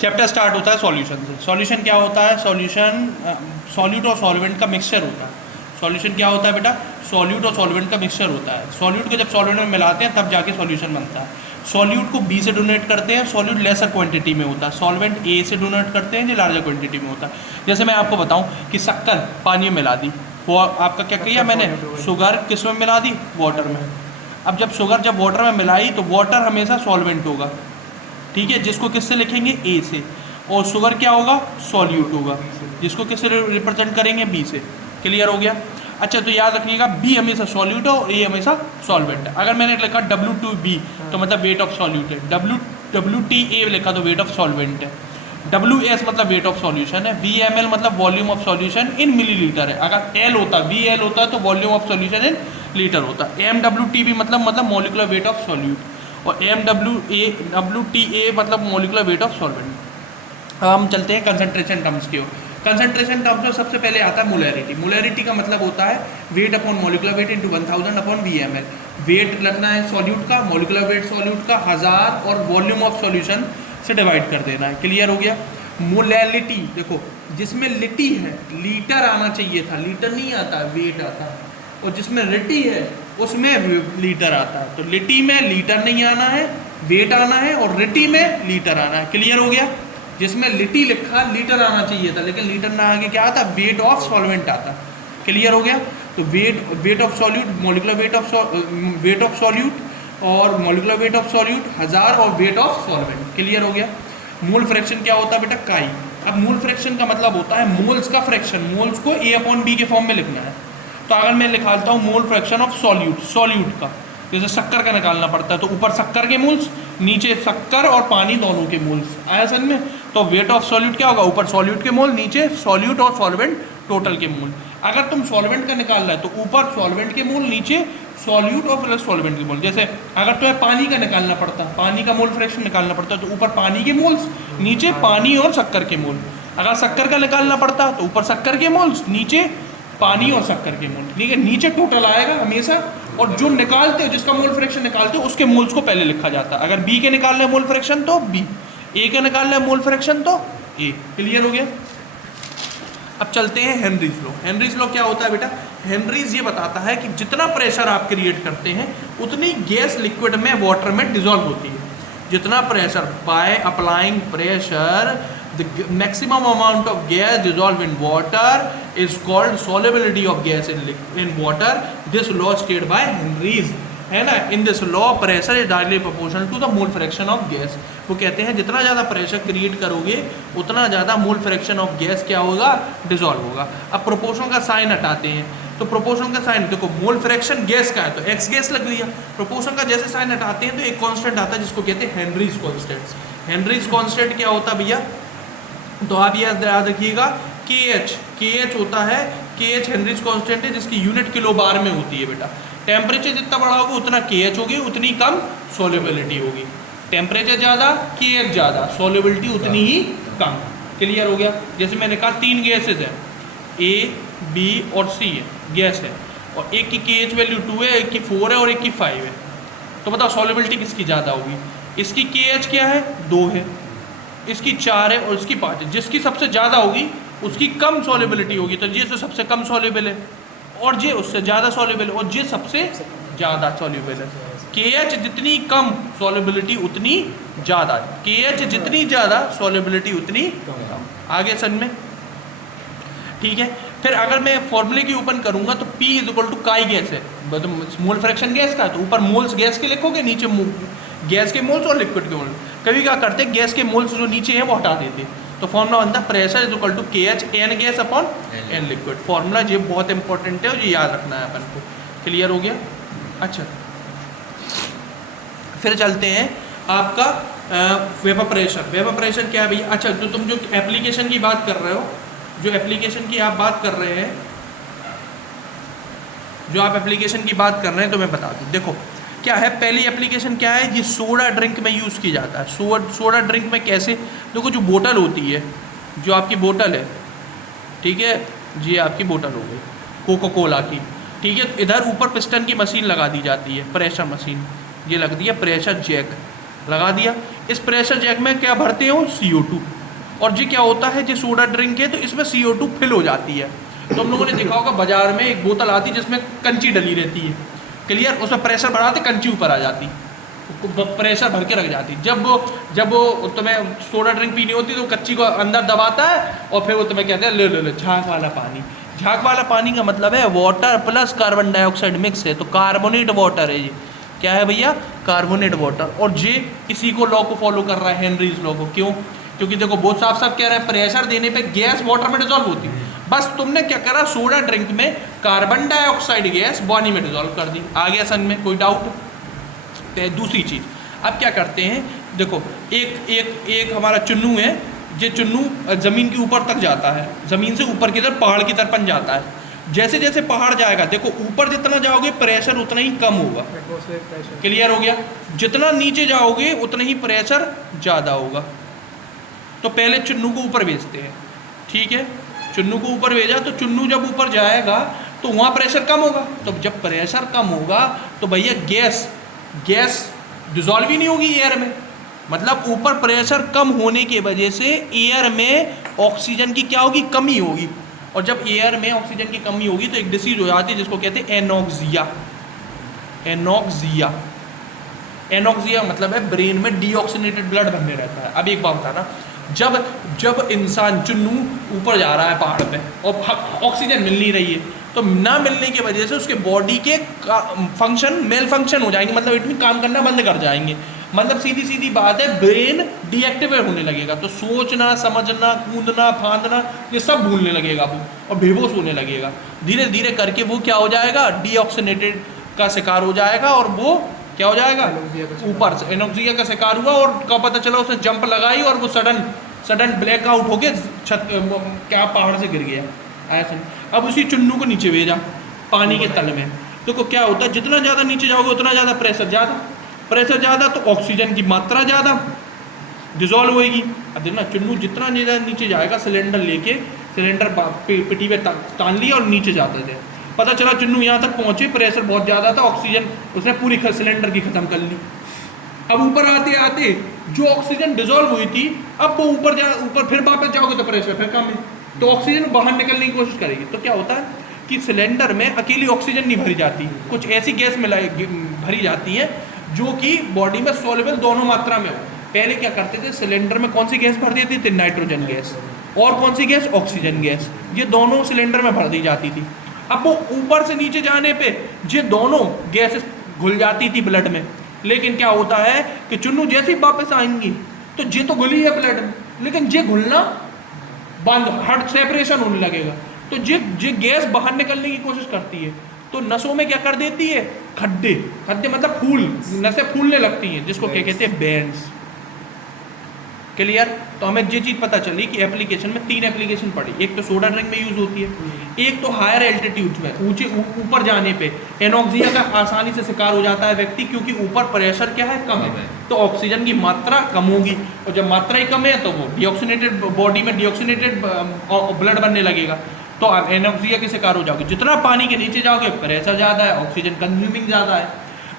Chapter start होता है solution से। सॉल्यूशन क्या होता है? सॉल्यूशन सॉल्यूट और सॉल्वेंट का मिक्सचर होता है। सॉल्यूशन क्या होता है बेटा? सॉल्यूट और सॉल्वेंट का मिक्सचर होता है। सॉल्यूट को जब सॉल्वेंट में मिलाते हैं तब जाके सॉल्यूशन बनता है। सॉल्यूट को बी से डोनेट करते हैं, सॉल्यूट लेसर क्वांटिटी में होता है। सॉल्वेंट ए से डोनेट करते हैं जो लार्जर क्वांटिटी में होता है। जैसे मैं आपको बताऊं कि शक्कर पानी में मिला दी, वो आपका क्या किया मैंने? शुगर किस में मिला दी? वाटर में। अब जब शुगर जब वाटर में मिलाई तो वाटर हमेशा सॉल्वेंट होगा, ठीक है, जिसको किससे लिखेंगे? ए से। और शुगर क्या होगा? सॉल्यूट होगा, जिसको किससे रिप्रेजेंट करेंगे? बी से। क्लियर हो गया? अच्छा, तो याद रखिएगा बी हमेशा सॉल्यूट है और ए हमेशा सॉल्वेंट है। अगर मैंने लिखा W2B तो मतलब वेट ऑफ सॉल्यूट है, WTA लिखा तो वेट ऑफ सॉल्वेंट है, WS मतलब वेट ऑफ सॉल्यूशन है, VML मतलब volume of solution in millilitre है। अगर L होता, VL होता है तो volume of solution in litre होता है। MWTB मतलब मॉलिकुलर वेट ऑफ सॉल्यूट, और WTA मतलब मॉलिकुलर वेट ऑफ सॉल्वेंट। अब हम चलते हैं कंसंट्रेशन टर्म्स की ओर। कंसंट्रेशन टर्म्स में सबसे पहले आता है मोलैरिटी। मोलैरिटी का मतलब होता है weight upon molecular weight into 1000 upon VML। Weight लगना है सॉल्यूट का, मॉलिकुलर वेट सॉल्यूट का 1000 और वॉल्यूम ऑफ सॉल्यूशन से डिवाइड कर देना है। क्लियर हो गया? मोलैलिटी देखो, जिसमें लिटी है लीटर आना चाहिए था, लीटर नहीं आता, वेट आता है। और जिसमें रिटी है उसमें लीटर आता है। तो लिटी में लीटर नहीं आना है, वेट आना है, और रिटी में लीटर आना है। क्लियर हो गया? जिसमें लिटी लिखा लीटर आना चाहिए था, लेकिन लीटर ना आगे क्या आता? वेट ऑफ सॉल्वेंट आता। क्लियर हो गया? तो weight of solute, molecular weight of solute और मॉलिकुलर वेट ऑफ सॉल्यूट 1000 और वेट ऑफ सॉल्वेंट। क्लियर हो गया? मोल फ्रैक्शन क्या होता है बेटा? काई। अब मोल फ्रैक्शन का मतलब होता है मोल्स का फ्रैक्शन। मोल्स को A/B के फॉर्म में लिखना है। तो अगर मैं निकालता हूँ मोल फ्रैक्शन ऑफ सॉल्यूट का, जैसे शक्कर का निकालना पड़ता है, तो ऊपर शक्कर के मोल्स, नीचे शक्कर और पानी दोनों के मोल्स। आया समझ में? तो वेट ऑफ सॉल्यूट क्या होगा? ऊपर सॉल्यूट के मोल, नीचे सॉल्यूट और सॉल्वेंट टोटल के मोल। अगर तुम सॉल्वेंट का निकालना है तो ऊपर सॉल्वेंट के मोल, नीचे सॉल्यूट और प्लस सॉल्वेंट के मोल। जैसे अगर तुम्हें पानी का निकालना पड़ता है, पानी का मोल फ्रैक्शन निकालना पड़ता है, तो ऊपर पानी के मोल्स, नीचे पानी और शक्कर के मोल। अगर शक्कर का निकालना पड़ता है तो ऊपर शक्कर के मोल्स, नीचे पानी और शक्कर के मोल। ठीक है? नीचे टोटल आएगा हमेशा, और जो निकालते हो, जिसका मोल फ्रैक्शन निकालते हो, उसके मोल्स को पहले लिखा जाता है। अगर बी के निकालना है मोल फ्रैक्शन तो बी, ए के निकालना है मोल फ्रैक्शन तो ए। क्लियर हो गया? अब चलते हैं हेनरीज लॉ। हेनरीज लॉ क्या होता है बेटा? हेनरीज ये बताता है कि जितना प्रेशर आप क्रिएट करते हैं उतनी गैस लिक्विड में, वाटर में डिजॉल्व होती है। जितना pressure, by applying pressure the maximum amount of gas dissolved in water is called solubility of gas in water. This law stated by Henry's, है ना? In this law pressure is directly proportional to the mole fraction of gas. वो कहते हैं जितना ज़्यादा pressure create करोगे उतना ज़्यादा मोल फ्रैक्शन ऑफ गैस क्या होगा? डिजॉल्व होगा। अब प्रोपोर्शन का साइन हटाते हैं, तो प्रोपोर्शन का साइन देखो, मोल फ्रैक्शन गैस का है तो एक्स गैस लग दिया। प्रोपोर्शन का जैसे साइन हटाते हैं तो एक कांस्टेंट आता है जिसको कहते हैं हेनरीज कांस्टेंट। हेनरीज कांस्टेंट क्या होता है भैया? तो आप ये याद रखिएगा, KH होता है, KH हेनरीज कांस्टेंट है जिसकी यूनिट किलो बार में होती है बेटा। टेम्परेचर जितना बड़ा होगा उतना KH होगी, उतनी कम सोल्युबिलिटी होगी। टेम्परेचर ज़्यादा, KH ज़्यादा, सोल्युबिलिटी उतनी ही कम। क्लियर हो गया? जैसे मैंने कहा 3 गैसेज है, A, B और C है, गैस है, और एक की KH वैल्यू 2 है, एक की 4 है और एक की 5 है। तो बताओ सोल्युबिलिटी किसकी ज़्यादा होगी? इसकी KH क्या है? 2 है, इसकी 4 है और इसकी 5 है। जिसकी सबसे ज़्यादा होगी उसकी कम सॉल्युबिलिटी होगी, तो ये सबसे कम सॉल्युबल है, और ये उससे ज़्यादा सॉल्युबल है, और ये सबसे ज़्यादा सॉल्युबल है। KH जितनी कम सॉल्युबिलिटी उतनी ज़्यादा, KH जितनी ज़्यादा सॉल्युबिलिटी उतनी कम। आगे सन में ठीक है? फिर अगर मैं फॉर्मूले की ओपन करूँगा तो P इज टू काई गैस है, तो मोल फ्रैक्शन गैस का, तो ऊपर मोल्स गैस के लिखोगे, नीचे गैस के मोल्स और लिक्विड के मोल्स। कभी क्या करते हैं, गैस के मोल्स जो नीचे हैं वो हटा देते, तो फॉर्मूला बनता है pressure is equal to KH N gas upon N liquid. Formula ये बहुत इंपॉर्टेंट है और ये याद रखना है अपन को। क्लियर हो गया? अच्छा, फिर चलते हैं आपका वेपर प्रेशर। वेपर प्रेशर क्या है भैया? अच्छा, तो तुम जो एप्लीकेशन की बात कर रहे हो, जो एप्लीकेशन की आप बात कर रहे हैं, जो आप एप्लीकेशन की बात कर रहे हैं, तो मैं बता दूँ। देखो क्या है, पहली एप्लीकेशन क्या है? ये सोडा ड्रिंक में यूज़ की जाता है। सोडा ड्रिंक में कैसे? देखो जो बोतल होती है, जो आपकी बोतल है, ठीक है, ये आपकी बोतल हो गई कोका कोला की, ठीक है। इधर ऊपर पिस्टन की मशीन लगा दी जाती है, प्रेशर मशीन, ये लग दी है प्रेशर जैक, लगा दिया। इस प्रेशर जैक में क्या भरते हो, CO2। और ये क्या होता है, जो सोडा ड्रिंक है तो इसमें CO2 फिल हो जाती है। तो हम लोगों ने देखा होगा बाजार में एक बोतल आती है जिसमें कंची डली रहती है, क्लियर, उसमें प्रेशर बढ़ाते कंची ऊपर आ जाती, प्रेशर भर के रख जाती। जब वो तुम्हें सोडा ड्रिंक पीनी होती है तो कच्ची को अंदर दबाता है और फिर वो तुम्हें कहते हैं ले लो लो झाग वाला पानी। झाग वाला पानी का मतलब है water plus carbon dioxide mix है, तो कार्बोनेट वाटर है ये। क्या है भैया, कार्बोनेट वाटर। और ये इसी को लॉ को फॉलो कर रहा है, हेनरीज लॉ को। क्यों, क्योंकि देखो बहुत साफ साफ कह रहे हैं प्रेशर देने पे गैस वाटर में डिजॉल्व होती है। बस तुमने क्या करा, सोडा ड्रिंक में कार्बन डाइऑक्साइड गैस पानी में डिजॉल्व कर दी। आ गया समझ में, कोई डाउट? दूसरी चीज़ अब क्या करते हैं, देखो एक हमारा चुन्नू है, ये चुन्नू ज़मीन के ऊपर तक जाता है, ज़मीन से ऊपर की तरफ पहाड़ की तरफ बन जाता है। जैसे जैसे पहाड़ जाएगा, देखो ऊपर जितना जाओगे प्रेशर उतना ही कम होगा, क्लियर हो गया। जितना नीचे जाओगे उतना ही प्रेशर ज़्यादा होगा। तो पहले चुन्नू को ऊपर भेजते हैं, ठीक है, चुन्नू को ऊपर भेजा तो चुन्नू जब ऊपर जाएगा तो वहाँ प्रेशर कम होगा। तो जब प्रेशर कम होगा तो भैया गैस डिजॉल्व ही नहीं होगी एयर में, मतलब ऊपर प्रेशर कम होने की वजह से एयर में ऑक्सीजन की क्या होगी, कमी होगी। और जब एयर में ऑक्सीजन की कमी होगी तो एक डिसीज हो जाती है जिसको कहते हैं एनॉक्सिया। एनॉक्सिया मतलब है ब्रेन में डीऑक्सीनेटेड ब्लड बनने रहता है। अब एक बात बताना, जब इंसान चुन्नू ऊपर जा रहा है पहाड़ पे और ऑक्सीजन मिल नहीं रही है, तो ना मिलने की वजह से उसके बॉडी के मेल फंक्शन हो जाएंगे, मतलब इतनी काम करना बंद कर जाएंगे। मतलब सीधी सीधी बात है, ब्रेन डीएक्टिवेट होने लगेगा, तो सोचना, समझना, कूदना, फांदना ये सब भूलने लगेगा वो, और बेहोश होने लगेगा। धीरे धीरे करके वो क्या हो जाएगा, डीऑक्सीनेटेड का शिकार हो जाएगा, और वो क्या हो जाएगा, ऊपर से एनॉक्सिया का शिकार हुआ। और क्या पता चला, उसने जंप लगाई और वो सडन ब्लैकआउट होके क्या पहाड़ से गिर गया, ऐसे। अब उसी चुन्नू को नीचे भेजा पानी के तल में, तो क्या होता है, जितना ज़्यादा नीचे जाओगे उतना ज़्यादा प्रेशर ज़्यादा, तो ऑक्सीजन की मात्रा ज़्यादा डिजॉल्व होएगी। अब देखना, चुन्नू जितना ज़्यादा नीचे जाएगा, सिलेंडर पिटी में तान लिया और नीचे जाते थे। पता चला चुन्नू यहाँ तक पहुँचे, प्रेशर बहुत ज़्यादा था, ऑक्सीजन उसने पूरी सिलेंडर की ख़त्म कर ली। अब ऊपर आते आते जो ऑक्सीजन डिजॉल्व हुई थी, अब वो ऊपर फिर वापस जाओगे तो प्रेशर फिर कम है, तो ऑक्सीजन बाहर निकलने की कोशिश करेगी। तो क्या होता है कि सिलेंडर में अकेली ऑक्सीजन नहीं भरी जाती, कुछ ऐसी गैस भरी जाती है जो कि बॉडी में सॉल्युबल दोनों मात्रा में हो। पहले क्या करते थे, सिलेंडर में कौन सी गैस भर देती थी, नाइट्रोजन गैस, और कौन सी गैस, ऑक्सीजन गैस, ये दोनों सिलेंडर में भर दी जाती थी। अब वो ऊपर से नीचे जाने पे ये दोनों गैसेस घुल जाती थी ब्लड में, लेकिन क्या होता है कि चुन्नू जैसे ही वापस आएंगी तो ये तो घुली है ब्लड में, लेकिन ये घुलना बंद, हार्ट सेपरेशन होने लगेगा, तो ये गैस बाहर निकलने की कोशिश करती है, तो नसों में क्या कर देती है, खड्डे मतलब नसें फूलने लगती हैं, जिसको क्या कहते हैं, बेंड्स। क्लियर? तो हमें ये चीज़ पता चली कि एप्लीकेशन में 3 एप्लीकेशन पड़ी। एक तो सोडा ड्रिंक में यूज़ होती है, एक तो हायर एल्टीट्यूड में, ऊपर जाने पे एनॉक्सिया का आसानी से शिकार हो जाता है व्यक्ति, क्योंकि ऊपर प्रेशर क्या है, कम है, तो ऑक्सीजन की मात्रा कम होगी, और जब मात्रा ही कम है तो वो डीऑक्सीनेटेड, बॉडी में डीऑक्सीनेटेड ब्लड बनने लगेगा, तो आप एनॉक्सिया के शिकार हो जाओगे। जितना पानी के नीचे जाओगे प्रेशर ज़्यादा है, ऑक्सीजन कंज्यूमिंग ज़्यादा है।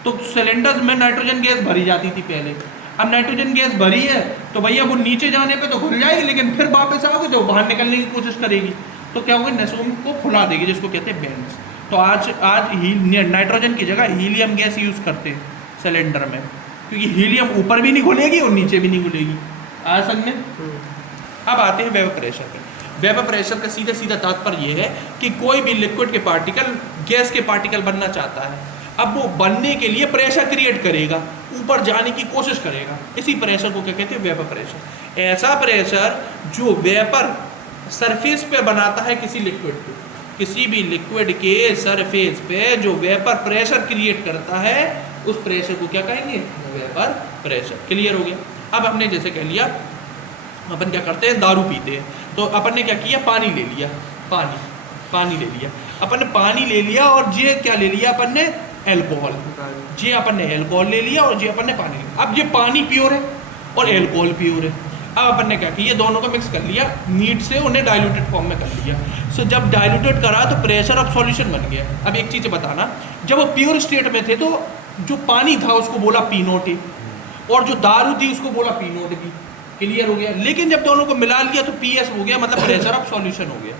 तो सिलेंडर्स में नाइट्रोजन गैस भरी जाती थी पहले, अब नाइट्रोजन गैस भरी है तो भैया वो नीचे जाने पे तो घुल जाएगी, लेकिन फिर वापस आओगे तो बाहर निकलने की कोशिश करेगी, तो क्या होगा, नसों को फुला देगी, जिसको कहते हैं बेंड्स। तो आज नाइट्रोजन की जगह हीलियम गैस यूज़ करते हैं सिलेंडर में, क्योंकि हीलियम ऊपर भी नहीं घुलेगी और नीचे भी नहीं घुलेगी। आज समझ में? अब आते हैं वेपर प्रेशर पे। वेपर प्रेशर का सीधा तात्पर्य ये है कि कोई भी लिक्विड के पार्टिकल गैस के पार्टिकल बनना चाहता है, अब वो बनने के लिए प्रेशर क्रिएट करेगा, ऊपर जाने की कोशिश करेगा, इसी प्रेशर को क्या कहते हैं, वेपर प्रेशर। ऐसा प्रेशर जो वेपर सरफेस पे बनाता है किसी लिक्विड को, किसी भी लिक्विड के सरफेस पे जो वेपर प्रेशर क्रिएट करता है, उस प्रेशर को क्या कहेंगे, वेपर प्रेशर। क्लियर हो गया? अब हमने जैसे कह लिया, अपन क्या करते हैं, दारू पीते हैं, तो अपन ने क्या किया, पानी ले लिया, पानी ले लिया, अपन ने पानी ले लिया, और ये क्या ले लिया अपन ने, एल्कोहल, ये अपन ने एल्कोहल ले लिया, और ये अपन ने पानी लिया। अब ये पानी प्योर है और एल्कोहल प्योर है, अब अपन ने क्या किया, दोनों को मिक्स कर लिया, नीट से उन्हें डाइल्यूटेड फॉर्म में कर लिया। सो जब डाइल्यूटेड करा तो प्रेशर ऑफ सॉल्यूशन बन गया। अब एक चीज़ बताना, जब वो प्योर स्टेट में थे तो जो पानी था उसको बोला P0, और जो दारू थी उसको बोला पी नोट बी। क्लियर हो गया। लेकिन जब दोनों को मिला लिया तो पी एस हो गया, मतलब प्रेशर ऑफ सॉल्यूशन हो गया।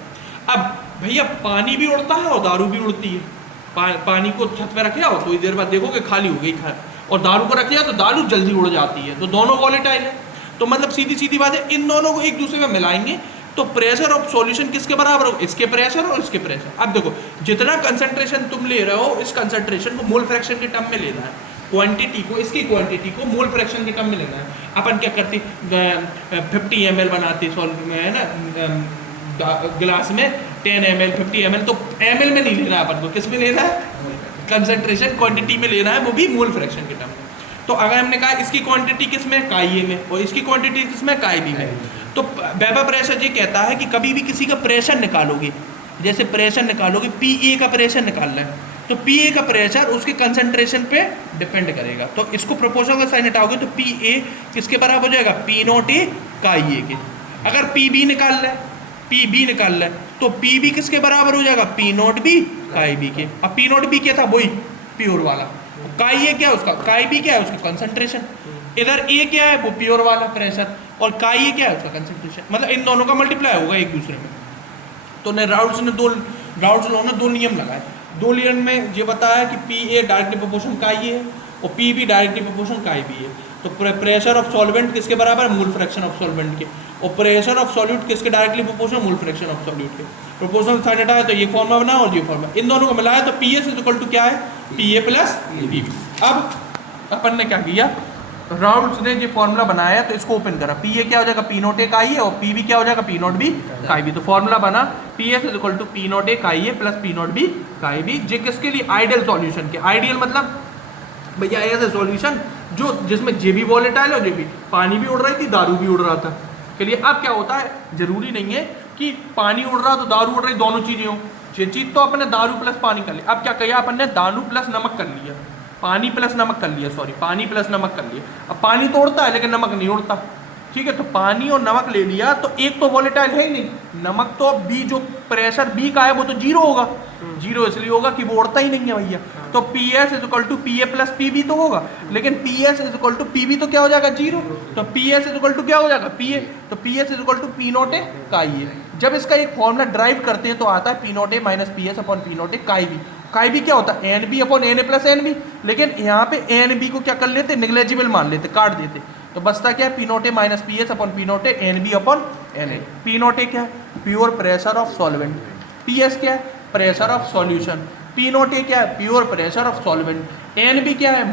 अब भैया पानी भी उड़ता है और दारू भी उड़ती है। पानी को छत पे रखे आओ, थोड़ी देर बाद देखोगे खाली हो गई, और दारू को रखे आओ तो दारू जल्दी उड़ जाती है। तो दोनों वॉलेटाइल है, तो मतलब सीधी सीधी बात है, इन दोनों को एक दूसरे में मिलाएंगे तो प्रेशर ऑफ सॉल्यूशन किसके बराबर हो, इसके प्रेशर और इसके प्रेशर। अब देखो जितना कंसंट्रेशन तुम ले रहे हो, इस कंसंट्रेशन को मोल फ्रैक्शन के टर्म में लेना है, क्वांटिटी को, इसकी क्वांटिटी को मोल फ्रैक्शन के टर्म में लेना है। अपन क्या करते 50 ml बनाते सॉल्व में है ना, गिलास में 10 ml 50 ml, तो ml में नहीं लेना है अपन को, किस में लेना है, कंसंट्रेशन क्वांटिटी में लेना है, वो भी मोल फ्रैक्शन के टर्म में। तो अगर हमने कहा इसकी क्वांटिटी किस में, काई में, और इसकी क्वांटिटी किस में, काई बी में, तो वेबर प्रेशर ये कहता है कि कभी भी किसी का प्रेशर निकालोगे, जैसे प्रेशर निकालोगे, पी ए का प्रेशर निकालना है, तो पी ए का प्रेशर उसके कंसंट्रेशन पे डिपेंड करेगा। तो इसको प्रोपोर्शनल का साइन हटाओगे तो पी ए किसके बराबर हो जाएगा, पी नोट ए काई ए के। अगर पी बी निकालना है, पी बी निकालना है, तो पी बी किसके बराबर हो जाएगा, P naught B chi B के। अब पी नोट बी क्या था, वही प्योर वाला, काई ए क्या है उसका, काई बी क्या है उसका कंसंट्रेशन, इधर ए क्या है वो प्योर वाला प्रेशर, और काई ए क्या है उसका कंसंट्रेशन, मतलब इन दोनों का मल्टीप्लाई होगा एक दूसरे में। तो ने राउल्स लॉ ने दो नियम लगाए, दो नियम में ये बताया कि पी ए डायरेक्टली प्रोपोर्शन काई है और पी बी डायरेक्टली प्रोपोर्शन काई बी है। तो प्रेशर ऑफ सॉल्वेंट किसके बराबर है, मोल फ्रैक्शन ऑफ सॉल्वेंट के, और प्रेशर ऑफ सॉल्यूट किसके directly proportional, mole fraction of solute के। प्रोपोर्शनल साइड हटाया तो ये फॉर्मूला बना और ये फॉर्मूला, इन दोनों को मिलाया तो P S is equal to क्या है, P A plus P B. अब अपन ने क्या किया, राउल्स ने ये फॉर्मूला बनाया तो इसको ओपन करा, पी ए क्या हो जाएगा, पी नोट ए काई है, और पी बी क्या हो जाएगा, P naught B chi B. तो फॉर्मूला बना P S is equal to P naught A chi A plus P naught B chi B. जे किसके लिए, आइडियल सॉल्यूशन के। आइडियल मतलब भैया ऐसा सॉल्यूशन जो जिसमें जे भी वॉलेटाइल और जे भी, पानी भी उड़ रही थी, दारू भी उड़ रहा था। चलिए अब क्या होता है, जरूरी नहीं है कि पानी उड़ रहा तो दारू उड़ रही, दोनों चीजें हो। ये चीज तो अपने दारू प्लस पानी कर लिया। अब क्या किया अपन ने, दारू प्लस नमक कर लिया, पानी प्लस नमक कर लिया, सॉरी पानी प्लस नमक कर लिया। अब पानी तो उड़ता है लेकिन नमक नहीं उड़ता, ठीक है। तो पानी और नमक ले लिया तो एक तो वॉलेटाइल है ही नहीं, नमक तो बी, जो प्रेशर बी का है वो तो जीरो होगा, जीरो इसलिए होगा कि वो उड़ता ही नहीं है भैया। तो P S is equal to P A plus P B तो होगा, लेकिन P S is equal to P B तो क्या हो जाएगा, जीरो। तो P S is equal to क्या हो जाएगा, पी ए, तो P S is equal to P naught A chi A. जब इसका एक फॉर्मूला ड्राइव करते हैं तो आता है P naught A minus P S upon P naught A chi B. Chi B क्या होता है, N B upon N A plus N B, लेकिन यहाँ पे एन बी को क्या कर लेते, निग्लेजिबल मान लेते, काट देते, तो बचता क्या है, P naught A minus P S upon P naught A N B upon N A. P naught A क्या है, pure pressure of solvent, P S क्या है, pressure of solution, P naught A क्या है, pure pressure of solvent, N B क्या है,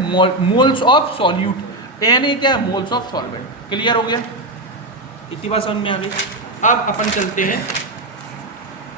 moles of solute, N A क्या है, मोल्स ऑफ सॉल्वेंट। क्लियर हो गया, इतनी बात समझ में आ गई। अब अपन चलते हैं,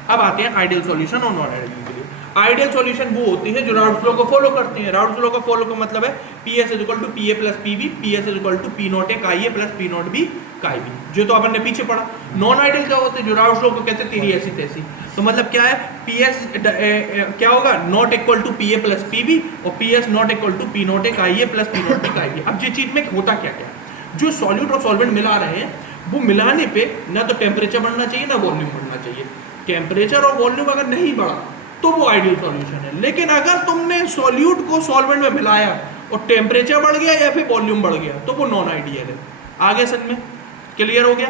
अब आते हैं आइडियल सॉल्यूशन और नॉन आइडियल के लिए। आइडियल सॉल्यूशन वो होती है जो राउल्स लॉ को फॉलो करते हैं। राउल्स लॉ का फॉलो का मतलब है P S is equal to P A plus P B, P S is equal to P naught A chi A plus P naught B chi B, जो तो अपन ने पीछे पढ़ा। नॉन आइडियल क्या होते हैं, जो राउल्स लॉ को कहते हैं तेरी ऐसी तैसी। तो मतलब क्या है, पी एस क्या होगा, not equal to P A plus P B, और P S not equal to P naught A chi A plus P naught B chi B. अब ये चीज में होता क्या क्या, जो सॉल्यूट और सॉल्वेंट मिला रहे हैं वो मिलाने पे ना तो टेम्परेचर बढ़ना चाहिए ना वॉल्यूम बढ़ना चाहिए। टेम्परेचर और वॉल्यूम अगर नहीं बढ़ा तो वो आइडियल सॉल्यूशन है। लेकिन अगर तुमने सॉल्यूट को सॉल्वेंट में मिलाया और टेम्परेचर बढ़ गया या फिर वॉल्यूम बढ़ गया तो वो नॉन आइडियल है। आगे समझ में क्लियर हो गया।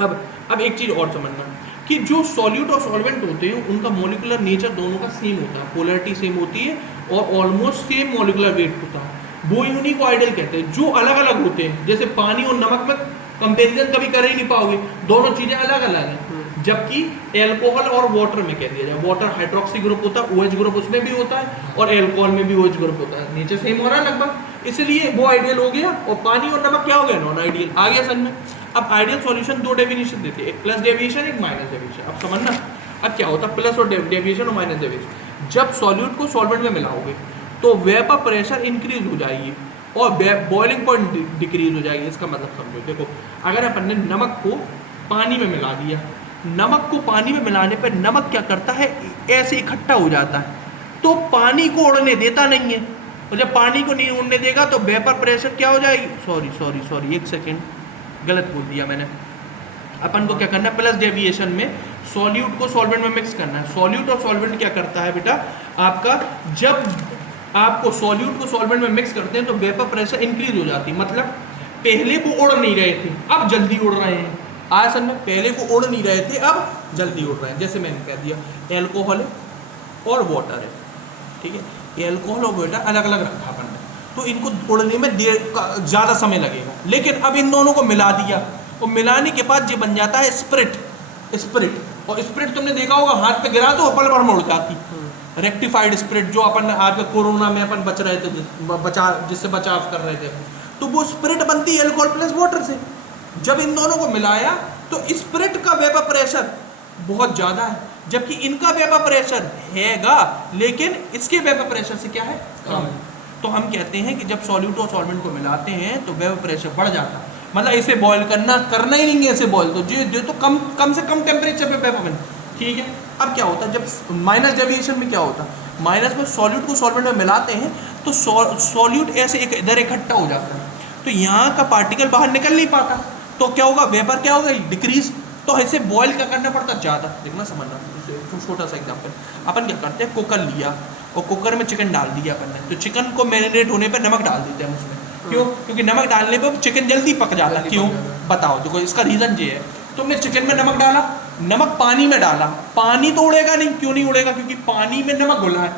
अब एक चीज और समझना कि जो सॉल्यूट और सॉल्वेंट होते हैं उनका मॉलिक्यूलर नेचर दोनों का सेम होता है, पोलैरिटी सेम होती है और ऑलमोस्ट सेम मॉलिक्यूलर वेट होता है। वो उन्हीं को आइडियल कहते हैं। जो अलग अलग होते हैं, जैसे पानी और नमक में कंपेरिजन कभी कर ही नहीं पाओगे, दोनों चीजें अलग अलग हैं। जबकि एल्कोहल और वाटर में कह दिया जाए, वाटर हाइड्रोक्सी ग्रुप होता है, OH ग्रुप उसमें भी होता है, और एल्कोहल में भी OH ग्रुप होता है, नेचर सेम हो रहा है लगभग, इसलिए वो आइडियल हो गया। और पानी और नमक क्या हो गया, नॉन आइडियल। आ गया समझ में। अब आइडियल सॉल्यूशन दो डेफिनेशन देते हैं, एक प्लस डेविएशन एक माइनस डेविएशन। अब समझना अब क्या होता है प्लस और डेविएशन और माइनस डेविएशन। जब सॉल्यूट को सॉल्वेंट में मिलाओगे तो वेपर प्रेशर इंक्रीज हो जाएगी और बॉइलिंग पॉइंट डिक्रीज हो जाएगी। इसका मतलब समझो, देखो अगर अपन ने नमक को पानी में मिला दिया, नमक को पानी में मिलाने पर नमक क्या करता है, ऐसे इकट्ठा हो जाता है, तो पानी को उड़ने देता नहीं है। और जब पानी को नहीं उड़ने देगा तो वेपर प्रेशर क्या हो जाएगी, सॉरी एक सेकेंड गलत बोल दिया मैंने। अपन को क्या करना है, प्लस डेविएशन में सॉल्यूट को सॉल्वेंट में मिक्स करना है। सॉल्यूट और सॉल्वेंट क्या करता है बेटा आपका, जब आपको सॉल्यूट को सॉल्वेंट में मिक्स करते हैं तो वेपर प्रेशर इंक्रीज हो जाती है, मतलब पहले वो उड़ नहीं रहे थे अब जल्दी उड़ रहे हैं। आया समझ में, पहले वो उड़ नहीं रहे थे अब जल्दी उड़ रहे हैं। जैसे मैंने कह दिया एल्कोहल है और वाटर है, ठीक है, एल्कोहल और वाटर अलग अलग रखा अपन ने, तो इनको उड़ने में ज़्यादा समय लगेगा, लेकिन अब इन दोनों को मिला दिया और मिलाने के बाद ये बन जाता है स्प्रिट। स्प्रिट, और स्प्रिट तुमने देखा होगा हाथ पे गिरा तो पल भर में उड़ जाती। रेक्टिफाइड स्प्रिट जो अपन आज कोरोना में अपन बच रहे थे, जिससे बचाव कर रहे थे, तो वो स्प्रिट बनती है एल्कोहल प्लस वाटर से। जब इन दोनों को मिलाया तो स्प्रिट का वेपर प्रेशर बहुत ज़्यादा है, जबकि इनका वेपर प्रेशर हैगा लेकिन इसके वेपर प्रेशर से क्या है, कम है। तो हम कहते हैं कि जब सॉल्यूट और सॉल्वेंट को मिलाते हैं तो वेपर प्रेशर बढ़ जाता है, मतलब इसे बॉयल करना ही नहीं है, इसे बॉयल जो तो कम से कम टेम्परेचर पे वेपर बन, ठीक है। अब क्या होता है जब माइनस डेविएशन में क्या होता है, माइनस में सॉल्यूट को सॉल्वेंट में मिलाते हैं तो सॉल्यूट ऐसे इधर इकट्ठा हो जाता है, तो यहाँ का पार्टिकल बाहर निकल नहीं पाता, तो क्या होगा, वेपर क्या होगा, डिक्रीज। तो इसे बॉयल क्या करना पड़ता, ज़्यादा। देखना समझना, छोटा सा एग्जाम्पल, अपन क्या करते हैं, कुकर लिया और कुकर में चिकन डाल दिया अपन ने, तो चिकन को मैरिनेट होने पर नमक डाल देते हैं उसमें, क्यों, क्योंकि नमक डालने पर चिकन जल्दी पक जाता है। क्यों बताओ, देखो इसका रीज़न ये है, तुमने चिकन में नमक डाला, नमक पानी में डाला, पानी तो उड़ेगा नहीं, क्यों नहीं उड़ेगा, क्योंकि पानी में नमक घुला है,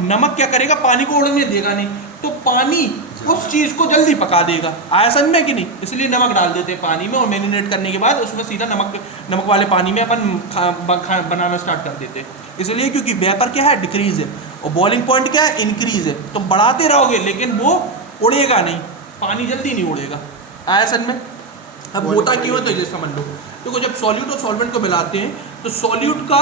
नमक क्या करेगा, पानी को उड़ने देगा नहीं, तो पानी उस चीज़ को जल्दी पका देगा। आया समझ में कि नहीं, इसलिए नमक डाल देते हैं पानी में और मैरिनेट करने के बाद उसमें सीधा नमक वाले पानी में अपन बनाना स्टार्ट कर देते हैं, इसलिए क्योंकि वेपर क्या है, डिक्रीज है, और बॉइलिंग पॉइंट क्या है, इंक्रीज है। तो बढ़ाते रहोगे लेकिन वो उड़ेगा नहीं, पानी जल्दी नहीं उड़ेगा। आया समझ में। अब होता क्यों है तो ये समझ लो, देखो जब सॉल्यूट और सॉल्वेंट को मिलाते हैं तो सॉल्यूट का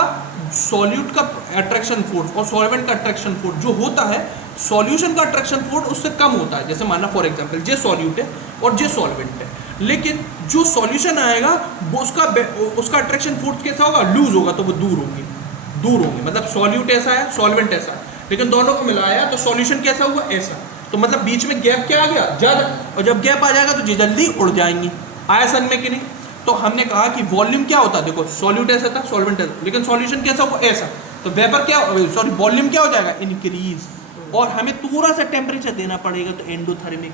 अट्रैक्शन फोर्स और सॉल्वेंट का अट्रैक्शन फोर्स जो होता है, सॉल्यूशन का अट्रैक्शन फोर्स उससे कम होता है। जैसे माना फॉर एग्जांपल जे सॉल्यूट है और जे सॉल्वेंट है, लेकिन जो सॉल्यूशन आएगा वो उसका अट्रैक्शन फोर्स कैसा होगा, लूज होगा, तो वो दूर होंगे, मतलब सॉल्यूट ऐसा है, सॉल्वेंट ऐसा है, लेकिन दोनों को मिलाया तो सॉल्यूशन कैसा हुआ, ऐसा, तो मतलब बीच में गैप क्या आ गया, ज़्यादा, और जब गैप आ जाएगा तो ये जल्दी उड़ जाएंगी। आया समझ में कि नहीं। तो हमने कहा कि वॉल्यूम क्या होता है, देखो सॉल्यूट ऐसा था, सॉल्वेंट ऐसा, लेकिन सॉल्यूशन कैसा हुआ, ऐसा, तो वेपर क्या, सॉरी वॉल्यूम क्या हो जाएगा, इंक्रीज, और हमें थोड़ा सा टेम्परेचर देना पड़ेगा, तो एंडोथर्मिक।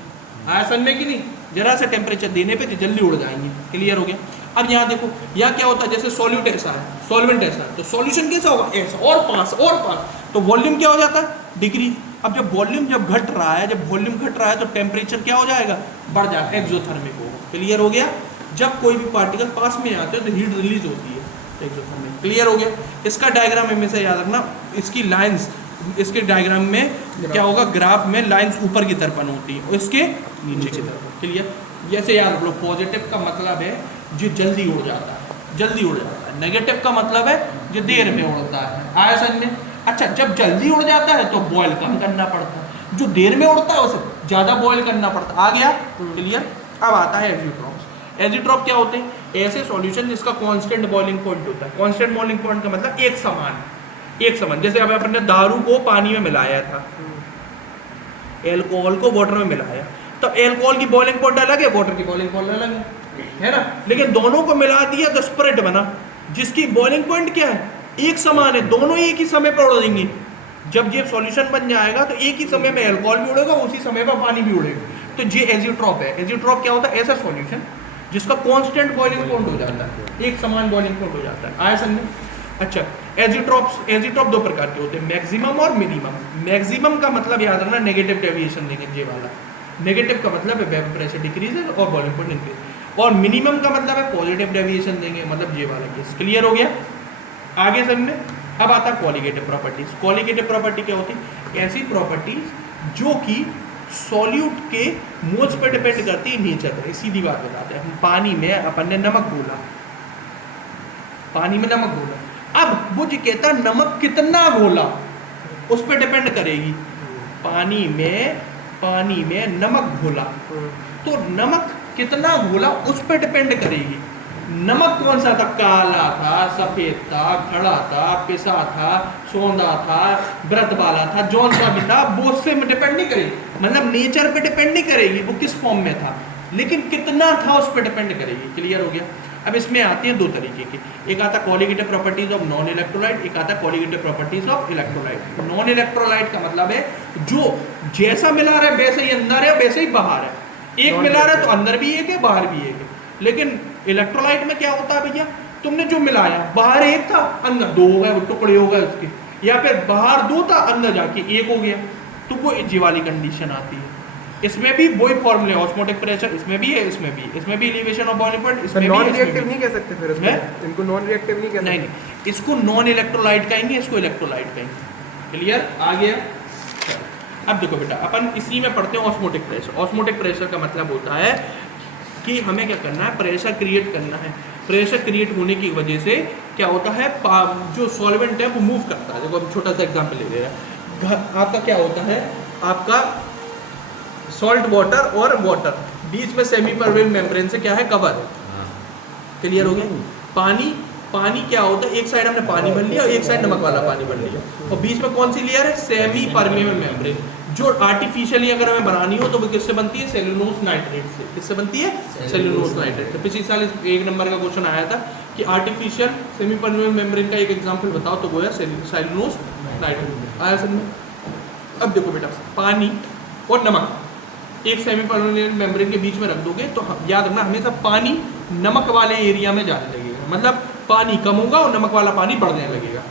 आया समझ में कि नहीं, जरा सा टेम्परेचर देने पे जल्दी उड़ जाएंगे। क्लियर हो गया। अब यहाँ देखो, यहाँ क्या होता है, जैसे सॉल्यूट ऐसा है, सॉल्वेंट ऐसा है, तो सॉल्यूशन कैसा होगा, ऐसा, और पास, तो वॉल्यूम क्या हो जाता है, डिक्रीज। अब जब वॉल्यूम घट रहा है तो टेम्परेचर क्या हो जाएगा, बढ़ जाएगा, एक्सोथर्मिक होगा। क्लियर हो गया। जब कोई भी पार्टिकल पास में आते हैं तो हीट रिलीज होती है, एक्सोथर्मिक। क्लियर हो गया। इसका डायग्राम हमेशा याद रखना, इसकी लाइंस, इसके डायग्राम में क्या होगा, ग्राफ में लाइंस ऊपर की तरफ होती है और इसके नीचे की तरफ। क्लियर। जैसे याद रख लो, पॉजिटिव का मतलब है जो जल्दी उड़ जाता है, नेगेटिव का मतलब है जो देर में उड़ता है। आया समझ में। अच्छा, जब जल्दी उड़ जाता है तो बॉयल कम करना पड़ता है, जो देर में उड़ता है उसे ज़्यादा बॉयल करना पड़ता है। आ गया। क्लियर। अब आता है एजिट्रॉप्स। एजिट्रॉप क्या होते हैं, ऐसे सॉल्यूशन जिसका कांस्टेंट बॉइलिंग पॉइंट होता है। कांस्टेंट बॉइलिंग पॉइंट का मतलब एक समान। जैसे अब अपन ने दारू को पानी में मिलाया था, एल्कोहल को वाटर में मिलाया, तो एल्कोहल की बॉइलिंग पॉइंट अलग है, वाटर की बॉइलिंग पॉइंट अलग है ना, लेकिन दोनों को मिला दिया तो स्प्रेड बना, जिसकी बॉइलिंग पॉइंट क्या है, एक समान है, दोनों एक ही समय पर उड़ देंगे। जब ये सॉल्यूशन बन जाएगा तो एक ही समय में एल्कोहल भी उड़ेगा, उसी समय पर पानी भी उड़ेगा, तो ये एजिट्रॉप है। एजिट्रॉप क्या होता है, ऐसा सॉल्यूशन जिसका कांस्टेंट बॉइलिंग पॉइंट हो जाता है, एक समान बॉइलिंग पॉइंट हो जाता है। आया समझ। अच्छा, एजिट्रॉप दो प्रकार के होते हैं, मैक्सिमम और मिनिमम। मैक्सिमम का मतलब याद रखना, नेगेटिव डेविएशन देंगे, ये वाला। नेगेटिव का मतलब है वेपर प्रेशर डिक्रीज है और बॉइलिंग पॉइंट इंक्रीज, और मिनिमम का मतलब है पॉजिटिव डेविएशन देंगे, मतलब ये वाला केस। क्लियर हो गया। आगे समझने। अब आता है कॉलिगेटिव प्रॉपर्टीज। कॉलिगेटिव प्रॉपर्टी क्या होती है, ऐसी प्रॉपर्टीज जो कि सॉल्यूट के मोल्स पे डिपेंड करती है नेचर पर। सीधी बात बताते हैं, हम पानी में अपन ने नमक घोला, अब वो जो कहता है नमक कितना घोला उस पर डिपेंड करेगी। पानी में नमक घोला, तो नमक कितना घोला उस पर डिपेंड करेगी। नमक कौन सा था, काला था, सफेद था, खड़ा था, पिसा था, सौंधा था, व्रत वाला था, जौन सा भी था, वो उससे डिपेंड नहीं करेगी, मतलब नेचर पे डिपेंड नहीं करेगी वो किस फॉर्म में था। लेकिन कितना था उस पर डिपेंड करेगी। क्लियर हो गया। अब इसमें आते हैं दो तरीके के, एक आता colligative properties of non electrolyte, एक आता colligative properties of electrolyte. Non electrolyte का मतलब है जो जैसा मिला रहा है वैसे ही अंदर है वैसे ही बाहर है, एक मिला रहा है तो अंदर भी एक है बाहर भी एक है। लेकिन इलेक्ट्रोलाइट में क्या होता है भैया, तुमने जो मिलाया बाहर एक था अंदर दो हो गए, वो टुकड़े हो गए उसके, या फिर बाहर दो था अंदर जाके एक हो गया, तो वो ये वाली कंडीशन आती है। इसमें भी वही फॉर्मूले, ऑस्मोटिक प्रेशर इसमें भी है, इसमें भी एलिवेशन ऑफ बॉइलिंग पॉइंट, इसमें भी नॉन रिएक्टिव नहीं कह सकते फिर इसको, इनको नॉन रिएक्टिव नहीं कहते। नहीं, इसको नॉन इलेक्ट्रोलाइट कहेंगे, इसको इलेक्ट्रोलाइट कहेंगे। क्लियर आ गया। अब देखो बेटा, अपन इसी में पढ़ते हैं ऑस्मोटिक प्रेशर। ऑस्मोटिक प्रेशर का मतलब होता है कि हमें क्या करना है, प्रेशर क्रिएट करना है। प्रेशर क्रिएट होने की वजह से क्या होता है, जो सॉल्वेंट है वो मूव करता है। देखो अब छोटा सा एग्जांपल ले रहे हैं, आपका क्या होता है, आपका सॉल्ट वाटर और वाटर बीच में सेमी परमेबल मेम्ब्रेन से क्या है, कवर है। क्लियर हो गया। पानी क्या होता है, एक साइड हमने पानी भर लिया और एक साइड नमक वाला पानी भर लिया, और बीच में कौन सी लेयर है, सेमी परमेबल मेम्ब्रेन। जो आर्टिफिशियली अगर हमें बनानी हो तो वो किससे बनती है, सेलुलोज नाइट्रेट से। किससे बनती है, सेलुलोज नाइट्रेट से। पिछले साल एक नंबर का क्वेश्चन आया था कि आर्टिफिशियल सेमी परमेबल मेम्ब्रेन का एक एग्जांपल बताओ, तो वो है सेलुलोज नाइट्रेट। आया समझ। अब देखो बेटा, पानी और नमक एक सेमी परमेबल मेम्ब्रेन के बीच में रख दोगे तो याद रखना हमेशा पानी नमक वाले एरिया में जाने लगेगा, मतलब पानी कम होगा और नमक वाला पानी बढ़ने लगेगा।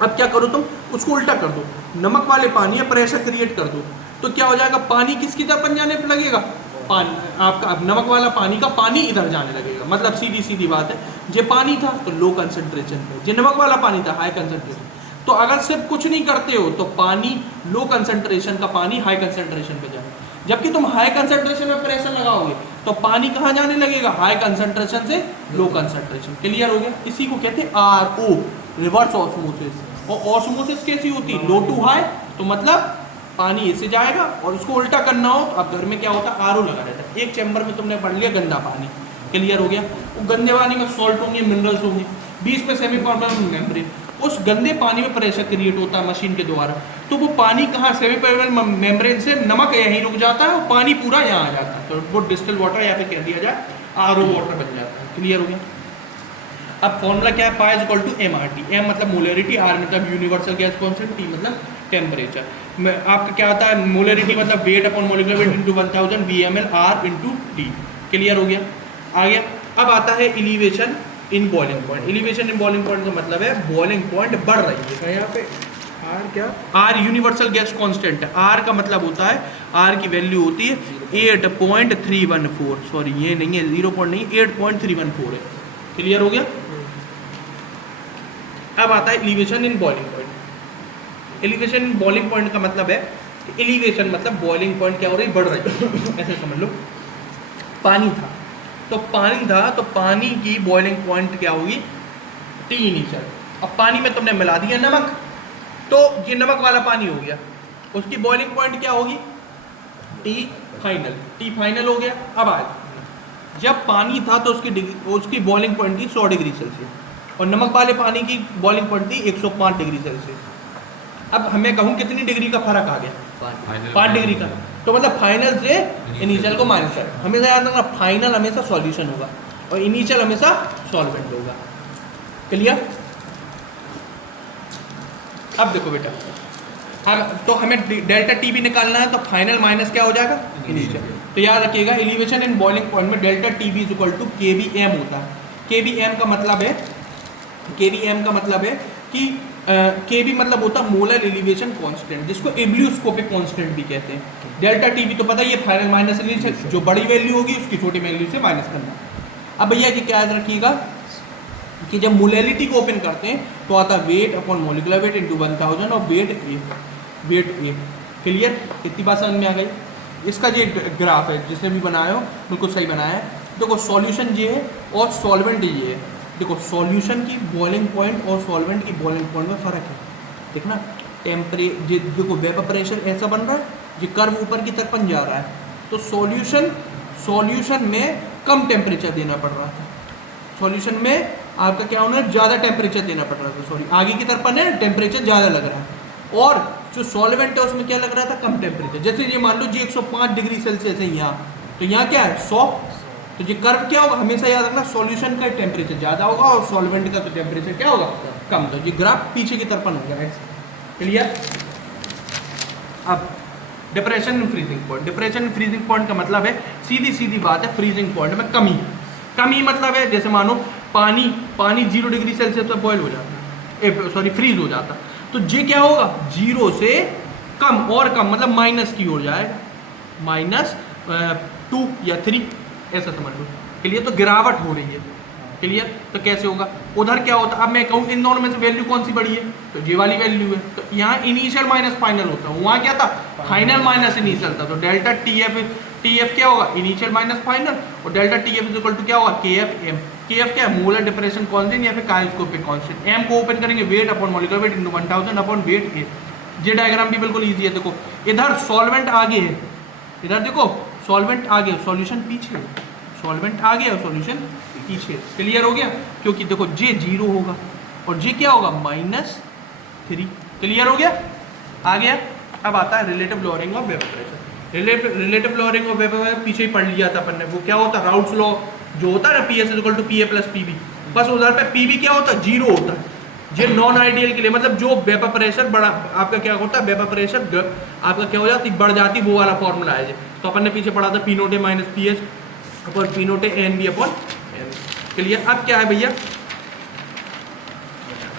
अब क्या करो तुम, उसको उल्टा कर दो, नमक वाले पानी या प्रेशर क्रिएट कर दो, तो क्या हो जाएगा, पानी किसकी तरफ जाने लगेगा, पानी आपका नमक वाला पानी का पानी इधर जाने लगेगा। मतलब सीधी बात है, जो पानी था तो लो कंसंट्रेशन पे, जो नमक वाला पानी था हाई कंसंट्रेशन। तो अगर सिर्फ कुछ नहीं करते हो तो पानी लो कंसंट्रेशन का पानी हाई कंसंट्रेशन पे जाएगा, जबकि तुम हाई कंसंट्रेशन में प्रेशर लगाओगे तो पानी कहाँ जाने लगेगा, हाई कंसंट्रेशन से लो कंसंट्रेशन। क्लियर हो गया। इसी को कहते हैं RO, रिवर्स ऑस्मोसिस। और ऑस्मोसिस कैसी होती है, लो टू हाई, तो मतलब पानी ऐसे जाएगा, और उसको उल्टा करना हो तो अब घर में क्या होता है, RO लगा रहता है। एक चैम्बर में तुमने पढ़ लिया गंदा पानी, क्लियर हो गया, वो गंदे पानी में सॉल्ट होंगे, मिनरल्स होंगे, बीच में सेमी परमेबल मेम्ब्रेन, उस गंदे पानी में प्रेशर क्रिएट होता है मशीन के द्वारा, तो वो पानी कहाँ, सेमी परमेबल मेम्ब्रेन से नमक यहीं रुक जाता है और पानी पूरा यहाँ आ जाता है, तो वो डिस्टिल वाटर या फिर कह दिया जाए RO वाटर बन जाता है। क्लियर हो गया। अब फॉर्मूला क्या है, pi is equal to MRT। M मतलब मोलरिटी, R मतलब यूनिवर्सल गैस कांस्टेंट, T मतलब टेम्परेचर। आपका क्या आता है, मोलरिटी मतलब weight upon molecular weight into 1000 VmL R into T। Clear हो गया। आ गया। अब आता है elevation in boiling point. Elevation in boiling point का मतलब है बॉइलिंग पॉइंट बढ़ रही है। यहाँ पे R क्या, R यूनिवर्सल गैस कांस्टेंट है। R का मतलब होता है, R की वैल्यू होती है 8.314, सॉरी ये नहीं है 0 पॉइंट नहीं, 8.314 है। क्लियर हो गया। अब आता है elevation in boiling point. Elevation in boiling point का मतलब है कि एलिवेशन मतलब बॉइलिंग पॉइंट क्या हो रही, बढ़ रही है। ऐसे समझ लो, पानी था तो पानी की बॉइलिंग पॉइंट क्या होगी, T इनिशियल। अब पानी में तुमने मिला दिया नमक, तो ये नमक वाला पानी हो गया, उसकी बॉइलिंग पॉइंट क्या होगी, T फाइनल हो गया। अब आज जब पानी था तो उसकी बॉइलिंग पॉइंट थी 100 डिग्री सेल्सियस, और नमक वाले पानी की बॉइलिंग पॉइंट थी 105 डिग्री सेल्सियस। अब हमें कहूँ कितनी डिग्री का फर्क आ गया, 5 डिग्री का, तो मतलब फाइनल से इनिशियल को माइनस कर। हमेशा याद रखना, फाइनल हमेशा सॉल्यूशन होगा और इनिशियल हमेशा सॉल्वेंट होगा। क्लियर। अब देखो बेटा, तो हमें डेल्टा T भी निकालना है, तो फाइनल माइनस क्या हो जाएगा, इनिशियल। तो याद रखिएगा, एलिवेशन इन बॉइलिंग पॉइंट में डेल्टा T भी इज इक्वल टू KBM होता है। KBM का मतलब है कि KB मतलब होता है मोलर एलिवेशन कांस्टेंट, जिसको एब्लियोस्कोपिक कांस्टेंट भी कहते हैं। डेल्टा T भी तो पता है, ये फाइनल माइनस इनिशियल, जो बड़ी वैल्यू होगी उसकी छोटी वैल्यू से माइनस करना। अब भैया ये क्या याद रखिएगा कि जब मोलैलिटी को ओपन करते हैं तो आता है weight upon molecular weight into 1000 और वेट ए। क्लियर। इतनी बात समझ में आ गई। इसका ये ग्राफ है जिसने भी बनाया हो बिल्कुल सही बनाया है। देखो सॉल्यूशन ये है और सॉल्वेंट ये है। देखो सॉल्यूशन की बॉइलिंग पॉइंट और सॉल्वेंट की बॉइलिंग पॉइंट में फ़र्क है। देखना देखो वेपर प्रेशर ऐसा बन रहा है, ये कर्व ऊपर की तरफ बन जा रहा है, तो सॉल्यूशन में कम टेम्परेचर देना पड़ रहा था। सॉल्यूशन में आपका क्या होना है, ज़्यादा टेम्परेचर देना पड़ रहा था, सॉरी आगे की तरफ है टेम्परेचर ज़्यादा लग रहा है, और जो सॉल्वेंट है उसमें क्या लग रहा था, कम टेम्परेचर। जैसे ये मान लो जी 105 डिग्री सेल्सियस है यहाँ, तो यहाँ क्या है 100। तो ये कर्व क्या होगा, हमेशा याद रखना, सॉल्यूशन का टेम्परेचर ज़्यादा होगा और सॉल्वेंट का तो टेम्परेचर क्या होगा, कम। तो ये ग्राफ पीछे की तरफ होगा। क्लियर। अब depression in freezing point. Depression in freezing point का मतलब है सीधी सीधी बात है, फ्रीजिंग पॉइंट में कमी। कमी मतलब है जैसे मानो पानी 0 डिग्री सेल्सियस पर बॉयल हो जाता है, फ्रीज हो जाता। तो ये क्या होगा, 0 से कम और कम, मतलब माइनस की ओर जाएगा, -2 या 3 ऐसा समझ लो। क्लियर। तो गिरावट हो रही है। क्लियर। तो कैसे होगा, उधर क्या होता है, अब मैं कहूँ इन दोनों में से वैल्यू कौन सी बड़ी है, तो ये वाली वैल्यू है। तो यहाँ इनिशियल माइनस फाइनल होता है, वहाँ क्या था, फाइनल माइनस इनिशियल था। तो डेल्टा टीएफ क्या होगा, इनिशियल माइनस फाइनल, और delta T F is equal to क्या होगा, केएफ। केएफ क्या है, मोलर डिप्रेशन कांस्टेंट या फिर काइनेस्कोपिक कांस्टेंट। एम को ओपन करेंगे, weight upon molecular weight into 1000 upon weight A. ये डायग्राम भी बिल्कुल ईजी है। देखो इधर सॉल्वेंट आगे है, इधर देखो सॉल्वेंट आगे, सॉल्यूशन पीछे है। सॉल्वेंट आगे और सॉल्यूशन पीछे। क्लियर हो गया, क्योंकि देखो जे 0 होगा और जे क्या होगा, -3। क्लियर हो गया, आ गया। अब आता है relative lowering of vapour pressure. Relative lowering of vapour pressure पीछे ही पढ़ लिया था अपन ने। वो क्या होता है, राउट्स लॉ जो होता है ना, PS = PA + PB। बस उधर पे PB क्या होता है, 0 होता है। ये नॉन आइडियल के लिए, मतलब जो वेपर प्रेशर बड़ा आपका क्या होता है, वेपर प्रेशर आपका क्या हो जाती, बढ़ जाती, वो वाला फॉर्मूला है। तो अपन ने पीछे पढ़ा था P note A - PS upon P note A NB upon N। Clear. अब क्या है भैया,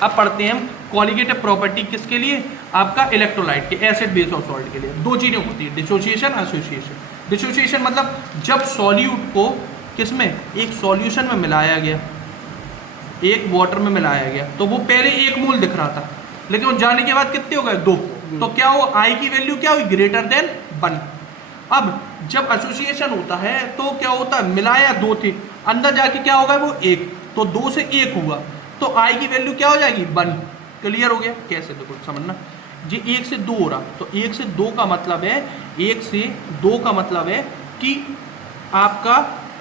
अब पढ़ते हैं हम कॉलिगेटिव प्रॉपर्टी किसके लिए, आपका इलेक्ट्रोलाइट के, एसिड बेस और सॉल्ट के लिए। दो चीज़ें होती है, डिसोसिएशन, एसोसिएशन। डिसोसिएशन मतलब जब सॉल्यूट को किसमें, एक सॉल्यूशन में मिलाया गया, एक वाटर में मिलाया गया, तो वो पहले 1 मोल दिख रहा था, लेकिन वो जाने के बाद कितने हो गए, 2। तो क्या हो, आई की वैल्यू क्या हुई, ग्रेटर देन 1। अब जब एसोसिएशन होता है तो क्या होता है, मिलाया 2 थे, अंदर जाके क्या होगा वो 1, तो 2 से 1 हुआ, तो आई की वैल्यू क्या हो जाएगी, 1। क्लियर हो गया। कैसे, देखो समझना, जी 1 से 2 हो रहा, तो 1 से 2 का मतलब है, 1 से 2 का मतलब है कि आपका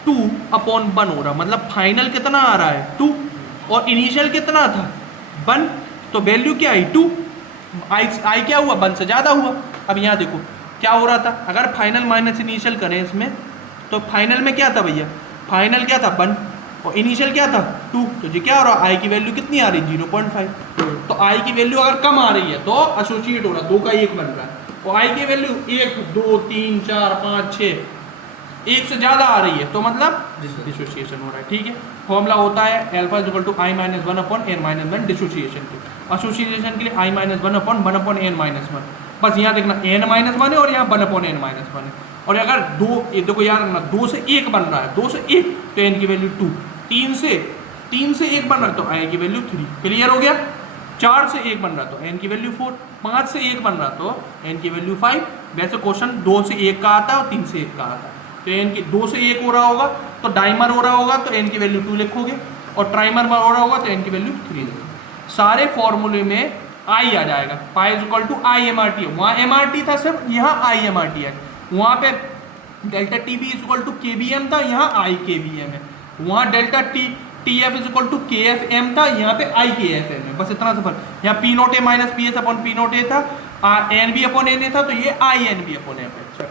2/1 हो रहा, मतलब फाइनल कितना आ रहा है, 2, और इनिशियल कितना था, 1। तो वैल्यू क्या आई, 2। आई क्या हुआ, 1 से ज़्यादा हुआ। अब यहाँ देखो क्या हो रहा था, अगर फाइनल माइनस इनिशियल करें इसमें, तो फाइनल में क्या था भैया, फाइनल क्या था, 1, और इनिशियल क्या था, 2। तो जी क्या हो रहा, आई की वैल्यू कितनी आ रही, 0.5। तो आई की वैल्यू अगर कम आ रही है तो एसोसिएट हो रहा, 2 का 1 बन रहा है, और आई की वैल्यू 1, 2, 3, 4, 5, 6, 1 से ज़्यादा आ रही है, तो मतलब डिसोसिएशन हो रहा है। ठीक है। फॉर्मूला होता है α = I-1/n-1 डिसोसिएशन के। एसोसिएशन के लिए I-1/1/n-1। बस यहाँ देखना n-1 है और यहाँ 1/n-1 है। और अगर 2, ये देखो याद रखना, 2 से 1 बन रहा है, 2 से 1 तो n की वैल्यू 2, 3 से 1 बन रहा है तो i की वैल्यू 3। क्लियर हो गया। 4 से 1 बन रहा तो n की वैल्यू 4, 5 से 1 बन रहा तो n की वैल्यू 5। वैसे क्वेश्चन 2 से 1 का आता है और 3 से 1 का आता है, तो n की 2 से 1 हो रहा होगा तो डाइमर हो रहा होगा तो n की वैल्यू 2 लिखोगे, और ट्राइमर में हो रहा होगा तो n की वैल्यू 3 लिखोगे। सारे फॉर्मूले में I आ जाएगा, पाई = IMRT है, वहाँ MRT था सिर्फ, यहाँ IMRT है। वहाँ पे डेल्टा TB = KBM था, यहाँ IKBM है। वहाँ डेल्टा TF = KFM था, यहाँ पे IKFM है। बस इतना सा फर्क। यहाँ P note A - PS upon P note A था, NB/NA था, तो ये INB/F है।